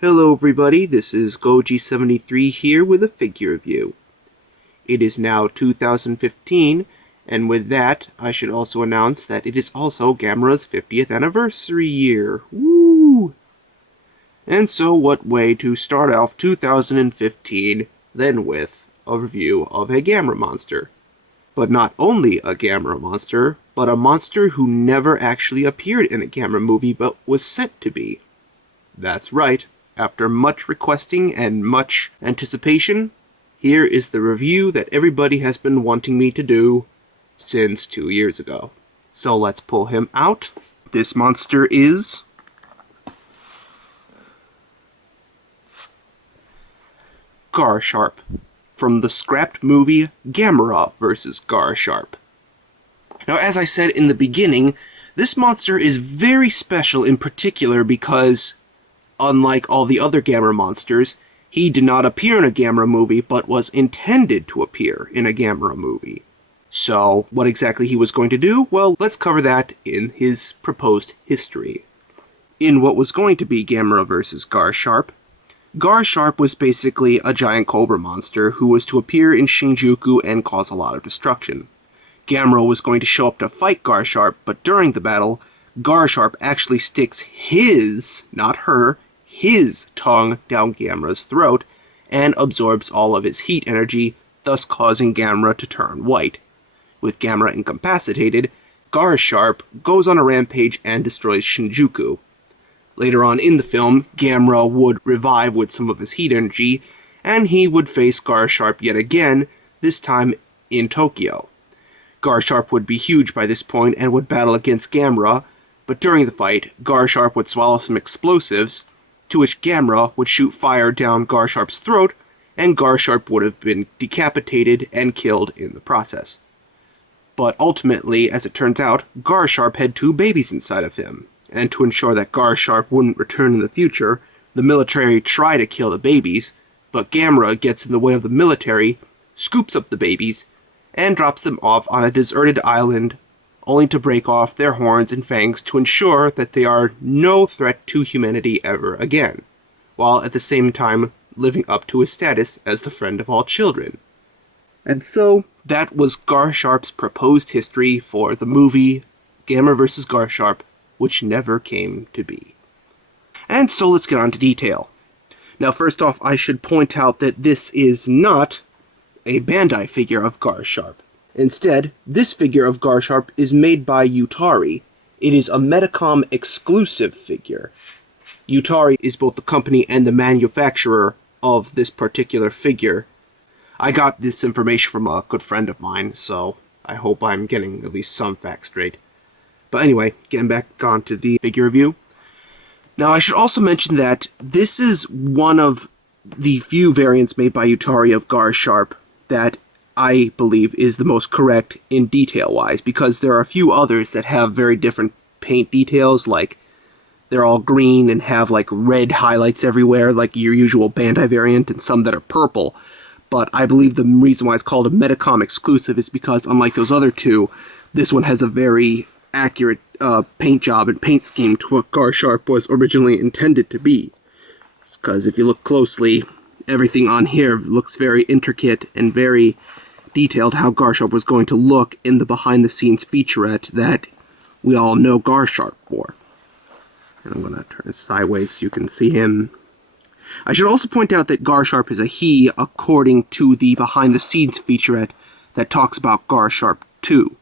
Hello everybody, this is Goji73 here with a figure review. It is now 2015, and with that, I should also announce that it is also Gamera's 50th anniversary year. Woo! And so what way to start off 2015 than with a review of a Gamera monster. But not only a Gamera monster, but a monster who never actually appeared in a Gamera movie but was set to be. That's right. After much requesting and much anticipation, here is the review that everybody has been wanting me to do since 2 years ago. So let's pull him out. This monster is Garasharp, from the scrapped movie Gamera vs. Garasharp. Now, as I said in the beginning, this monster is very special in particular because unlike all the other Gamera monsters, he did not appear in a Gamera movie, but was intended to appear in a Gamera movie. So, what exactly he was going to do? Well, let's cover that in his proposed history. In what was going to be Gamera vs. Garasharp, Garasharp was basically a giant cobra monster who was to appear in Shinjuku and cause a lot of destruction. Gamera was going to show up to fight Garasharp, but during the battle, Garasharp actually sticks his, not her, his tongue down Gamera's throat and absorbs all of his heat energy, thus causing Gamera to turn white. With Gamera incapacitated, Garasharp goes on a rampage and destroys Shinjuku. Later on in the film, Gamera would revive with some of his heat energy, and he would face Garasharp yet again, this time in Tokyo. Garasharp would be huge by this point and would battle against Gamera, but during the fight, Garasharp would swallow some explosives, to which Gamera would shoot fire down Garasharp's throat, and Garasharp would have been decapitated and killed in the process. But ultimately, as it turns out, Garasharp had 2 babies inside of him, and to ensure that Garasharp wouldn't return in the future, the military try to kill the babies, but Gamera gets in the way of the military, scoops up the babies, and drops them off on a deserted island, only to break off their horns and fangs to ensure that they are no threat to humanity ever again, while at the same time living up to his status as the friend of all children. And so, that was Garasharp's proposed history for the movie Gamera vs. Garasharp, which never came to be. And so let's get on to detail. Now first off, I should point out that this is not a Bandai figure of Garasharp. Instead, this figure of Garasharp is made by Yutari. It is a Medicom exclusive figure. Yutari is both the company and the manufacturer of this particular figure. I got this information from a good friend of mine, so I hope I'm getting at least some facts straight. But anyway, getting back on to the figure review. Now I should also mention that this is one of the few variants made by Yutari of Garasharp that I believe is the most correct in detail-wise, because there are a few others that have very different paint details, like they're all green and have like red highlights everywhere, like your usual Bandai variant, and some that are purple. But I believe the reason why it's called a Medicom exclusive is because, unlike those other two, this one has a very accurate paint job and paint scheme to what Garasharp was originally intended to be. Because if you look closely, everything on here looks very intricate and very detailed how Garasharp was going to look in the behind-the-scenes featurette that we all know Garasharp for. And I'm going to turn it sideways so you can see him. I should also point out that Garasharp is a he according to the behind-the-scenes featurette that talks about Garasharp 2.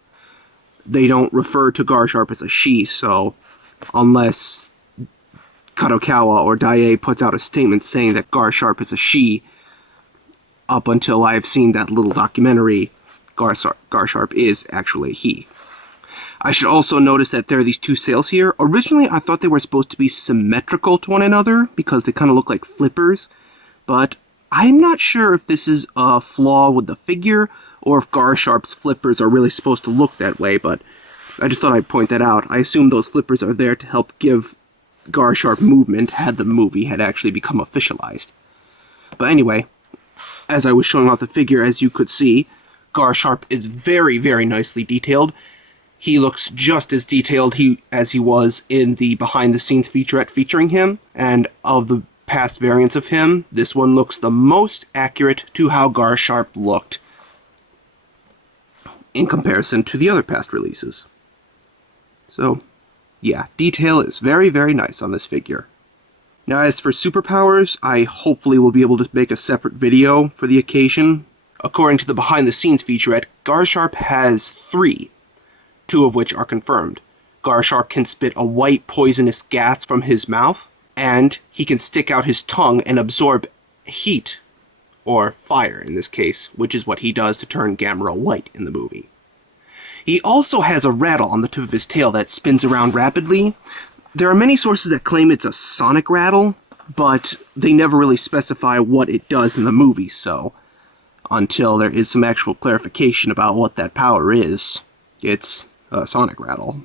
They don't refer to Garasharp as a she, so unless Kadokawa or Daiei puts out a statement saying that Garasharp is a she, up until I've seen that little documentary, Garasharp is actually a he. I should also notice that there are these 2 sails here. Originally, I thought they were supposed to be symmetrical to one another, because they kind of look like flippers, but I'm not sure if this is a flaw with the figure, or if Garasharp's flippers are really supposed to look that way, but I just thought I'd point that out. I assume those flippers are there to help give Garasharp movement had the movie had actually become officialized. But anyway, as I was showing off the figure, as you could see, Garasharp is very, very nicely detailed. He looks just as detailed as he was in the behind-the-scenes featurette featuring him, and of the past variants of him, this one looks the most accurate to how Garasharp looked in comparison to the other past releases. So, yeah, detail is very, very nice on this figure. Now, as for superpowers, I hopefully will be able to make a separate video for the occasion. According to the behind-the-scenes featurette, Garasharp has 3, 2 of which are confirmed. Garasharp can spit a white poisonous gas from his mouth, and he can stick out his tongue and absorb heat, or fire in this case, which is what he does to turn Gamera white in the movie. He also has a rattle on the tip of his tail that spins around rapidly. There are many sources that claim it's a sonic rattle, but they never really specify what it does in the movie, so until there is some actual clarification about what that power is, it's a sonic rattle.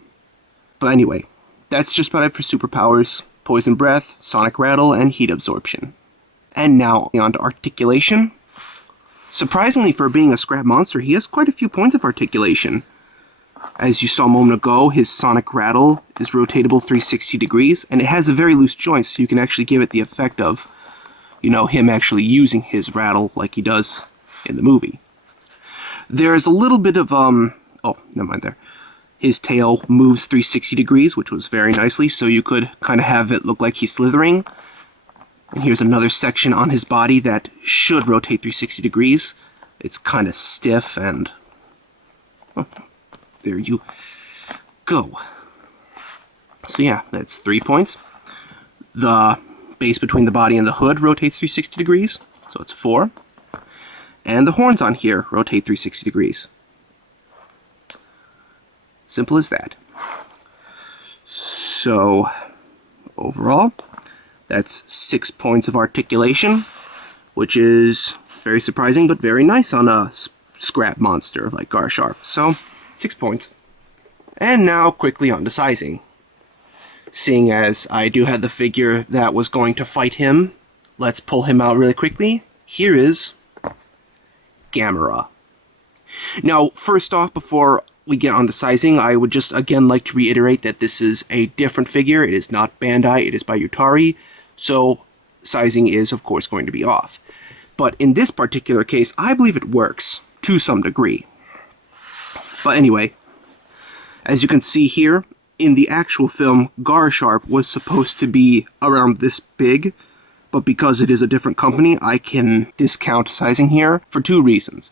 But anyway, that's just about it for superpowers: poison breath, sonic rattle, and heat absorption. And now on to articulation. Surprisingly, for being a scrap monster, he has quite a few points of articulation. As you saw a moment ago, his sonic rattle is rotatable 360 degrees, and it has a very loose joint, so you can actually give it the effect of, him actually using his rattle like he does in the movie. There's a little bit of, oh, never mind there. His tail moves 360 degrees, which was very nicely, so you could kind of have it look like he's slithering. And here's another section on his body that should rotate 360 degrees. It's kind of stiff, and oh, there you go. So yeah, that's 3 points. The base between the body and the hood rotates 360 degrees, so it's 4. And the horns on here rotate 360 degrees. Simple as that. So, overall, that's 6 points of articulation, which is very surprising but very nice on a scrap monster like Garasharp. So, 6 points. And now, quickly on to sizing. Seeing as I do have the figure that was going to fight him, let's pull him out really quickly. Here is Gamera. Now, first off, before we get on to sizing, I would just again like to reiterate that this is a different figure. It is not Bandai, it is by Yutari, so sizing is, of course, going to be off. But in this particular case, I believe it works to some degree. But anyway, as you can see here, in the actual film, Garasharp was supposed to be around this big, but because it is a different company, I can discount sizing here for 2 reasons.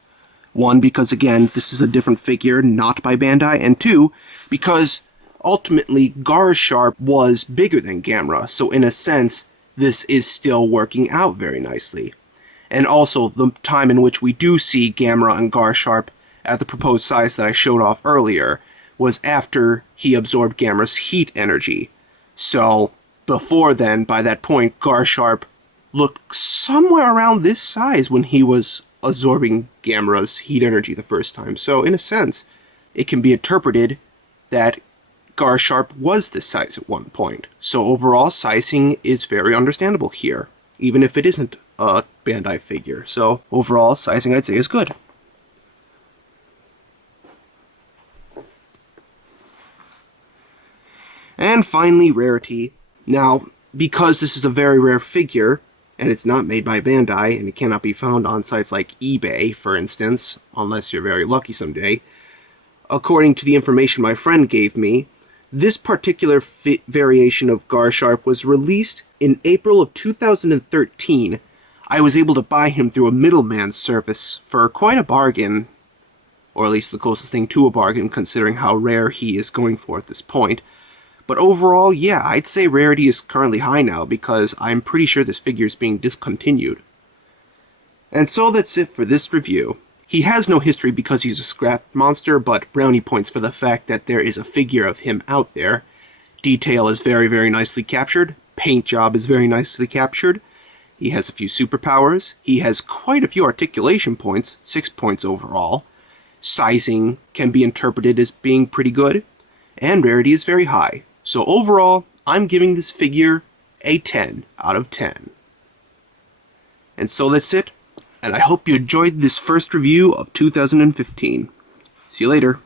1, because again, this is a different figure, not by Bandai, and 2, because ultimately Garasharp was bigger than Gamera, so in a sense, this is still working out very nicely. And also, the time in which we do see Gamera and Garasharp at the proposed size that I showed off earlier was after he absorbed Gamera's heat energy. So, before then, by that point, Garasharp looked somewhere around this size when he was absorbing Gamera's heat energy the first time. So, in a sense, it can be interpreted that Garasharp was this size at one point. So, overall, sizing is very understandable here, even if it isn't a Bandai figure. So, overall, sizing I'd say is good. And finally, rarity. Now, because this is a very rare figure, and it's not made by Bandai, and it cannot be found on sites like eBay, for instance, unless you're very lucky someday, according to the information my friend gave me, this particular variation of Garasharp was released in April of 2013. I was able to buy him through a middleman service for quite a bargain, or at least the closest thing to a bargain considering how rare he is going for at this point. But overall, yeah, I'd say rarity is currently high now because I'm pretty sure this figure is being discontinued. And so that's it for this review. He has no history because he's a scrap monster, but brownie points for the fact that there is a figure of him out there. Detail is very, very nicely captured. Paint job is very nicely captured. He has a few superpowers. He has quite a few articulation points, 6 points overall. Sizing can be interpreted as being pretty good. And rarity is very high. So overall, I'm giving this figure a 10 out of 10. And so that's it, and I hope you enjoyed this first review of 2015. See you later.